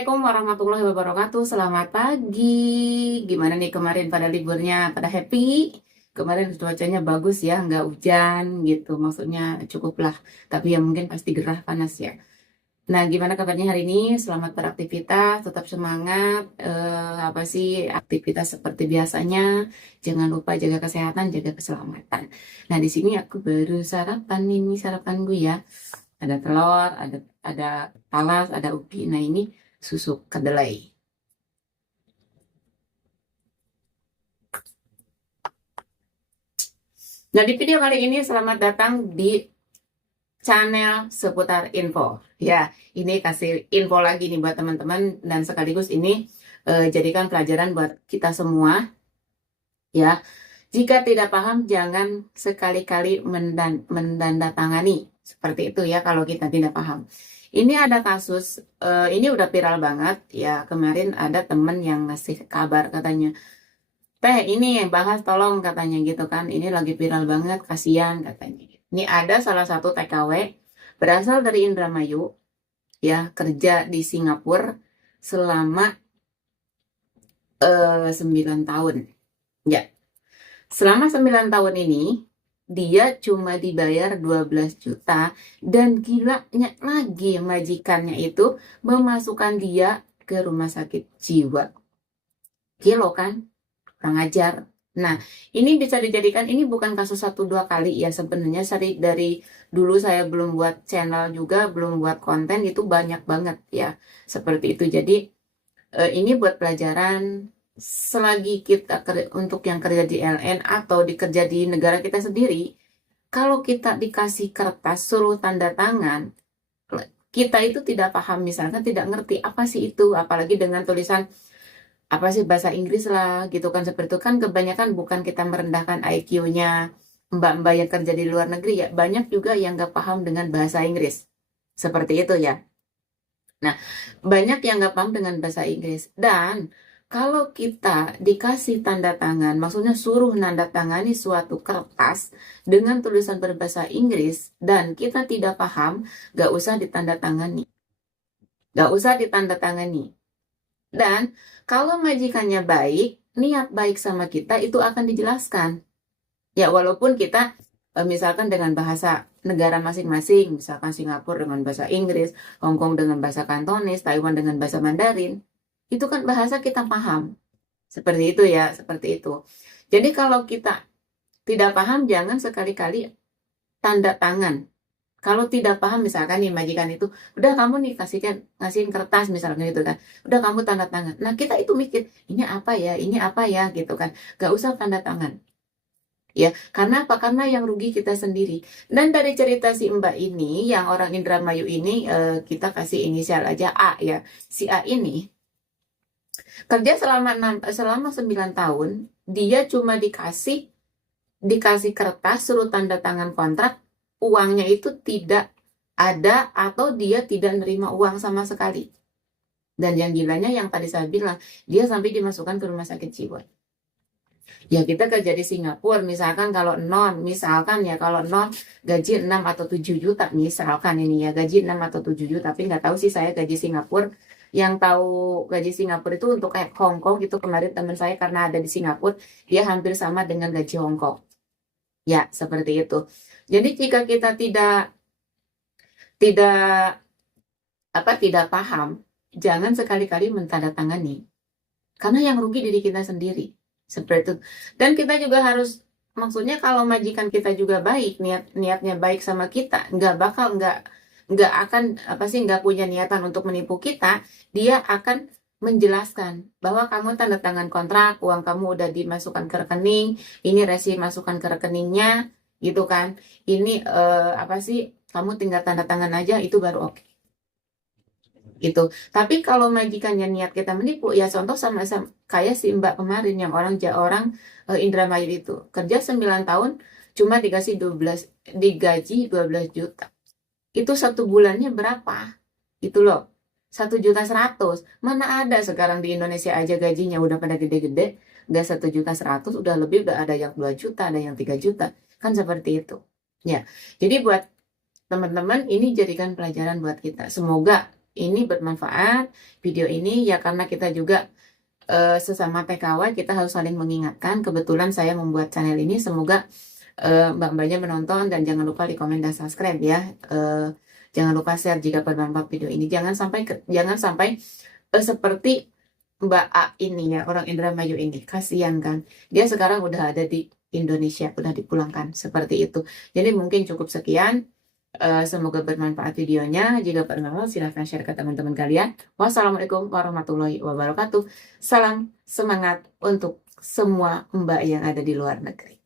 Assalamualaikum warahmatullahi wabarakatuh. Selamat pagi. Gimana nih kemarin pada liburnya? Pada happy? Kemarin cuacanya bagus ya, nggak hujan gitu. Maksudnya cukup lah. Tapi ya mungkin pasti gerah panas ya. Nah, gimana kabarnya hari ini? Selamat beraktivitas, tetap semangat. Apa sih aktivitas seperti biasanya? Jangan lupa jaga kesehatan, jaga keselamatan. Nah, di sini aku baru sarapan ini sarapan gue ya. Ada telur, ada talas, ada ubi. Nah, ini susu kedelai. Nah, di video kali ini selamat datang di channel seputar info. Ya, ini kasih info lagi nih buat teman-teman dan sekaligus ini jadikan pelajaran buat kita semua ya. Jika tidak paham jangan sekali-kali mendandatangani. Seperti itu ya kalau kita tidak paham. Ini ada kasus, ini udah viral banget ya. Kemarin ada temen yang ngasih kabar katanya, Teh, ini yang bahas tolong katanya gitu kan. Ini lagi viral banget, kasihan katanya. Ini ada salah satu TKW berasal dari Indramayu ya, kerja di Singapura selama 9 tahun. Ya, selama 9 tahun ini dia cuma dibayar 12 juta dan gilanya lagi majikannya itu memasukkan dia ke rumah sakit jiwa. Gila kan? Kurang ajar. Nah, ini bisa dijadikan, ini bukan kasus satu dua kali ya sebenarnya. Dari dulu saya belum buat channel juga, belum buat konten, itu banyak banget ya seperti itu. Jadi ini buat pelajaran selagi kita untuk yang kerja di LN atau dikerja di negara kita sendiri, kalau kita dikasih kertas suruh tanda tangan, kita itu tidak paham, misalkan tidak ngerti apa sih itu, apalagi dengan tulisan apa sih bahasa Inggris lah gitu kan, seperti itu kan. Kebanyakan bukan kita merendahkan IQ-nya mbak-mbak yang kerja di luar negeri ya, banyak juga yang nggak paham dengan bahasa Inggris seperti itu ya. Nah, banyak yang nggak paham dengan bahasa Inggris. Dan kalau kita dikasih tanda tangan, maksudnya suruh nanda tangani suatu kertas dengan tulisan berbahasa Inggris dan kita tidak paham, nggak usah ditanda tangani. Nggak usah ditanda tangani. Dan kalau majikannya baik, niat baik sama kita itu akan dijelaskan. Ya, walaupun kita misalkan dengan bahasa negara masing-masing, misalkan Singapura dengan bahasa Inggris, Hong Kong dengan bahasa Kantonis, Taiwan dengan bahasa Mandarin, itu kan bahasa kita paham. Seperti itu ya, seperti itu. Jadi kalau kita tidak paham, jangan sekali-kali tanda tangan. Kalau tidak paham, misalkan nih majikan itu, udah kamu nih ngasihin kertas misalnya gitu kan, udah kamu tanda tangan. Nah kita itu mikir, ini apa ya gitu kan, gak usah tanda tangan. Ya, karena apa? Karena yang rugi kita sendiri. Dan dari cerita si Mbak ini, yang orang Indramayu ini, kita kasih inisial aja A ya. Si A ini kerja selama 9 tahun, dia cuma dikasih kertas suruh tanda tangan kontrak, uangnya itu tidak ada atau dia tidak nerima uang sama sekali. Dan yang gilanya yang tadi saya bilang, dia sampai dimasukkan ke rumah sakit jiwa. Ya kita kerja di Singapura, misalkan ya kalau non gaji 6 atau 7 juta, misalkan ini ya gaji 6 atau 7 juta, tapi nggak tahu sih saya gaji Singapura. Yang tahu gaji Singapura itu untuk kayak Hong Kong itu, kemarin teman saya karena ada di Singapura, dia hampir sama dengan gaji Hong Kong. Ya, seperti itu. Jadi jika kita tidak tidak paham, jangan sekali-kali mentandatangani. Karena yang rugi diri kita sendiri. Seperti itu. Dan kita juga harus, maksudnya kalau majikan kita juga baik, niatnya baik sama kita, nggak akan nggak punya niatan untuk menipu kita, dia akan menjelaskan bahwa kamu tanda tangan kontrak, uang kamu udah dimasukkan ke rekening, ini resi masukkan ke rekeningnya, gitu kan. Ini kamu tinggal tanda tangan aja, itu baru oke. Gitu. Tapi kalau majikannya niat kita menipu, ya contoh sama kayak si Mbak kemarin yang orang Indramayu itu kerja 9 tahun cuma digaji 12 juta. Itu satu bulannya berapa? Itu loh. 1.100.000. Mana ada sekarang di Indonesia aja gajinya udah pada gede-gede, nggak 1.100.000, udah lebih, udah ada yang 2 juta, ada yang 3 juta. Kan seperti itu. Ya. Jadi buat teman-teman ini jadikan pelajaran buat kita. Semoga ini bermanfaat, video ini ya karena kita juga sesama TKW kita harus saling mengingatkan. Kebetulan saya membuat channel ini, semoga mbak-mbaknya menonton dan jangan lupa di komen dan subscribe ya. Jangan lupa share jika bermanfaat video ini. Jangan sampai seperti Mbak A ini ya, orang Indramayu ini. Kasihan kan. Dia sekarang udah ada di Indonesia, udah dipulangkan seperti itu. Jadi mungkin cukup sekian. Semoga bermanfaat videonya. Jika bermanfaat silahkan share ke teman-teman kalian. Wassalamualaikum warahmatullahi wabarakatuh. Salam semangat untuk semua mbak yang ada di luar negeri.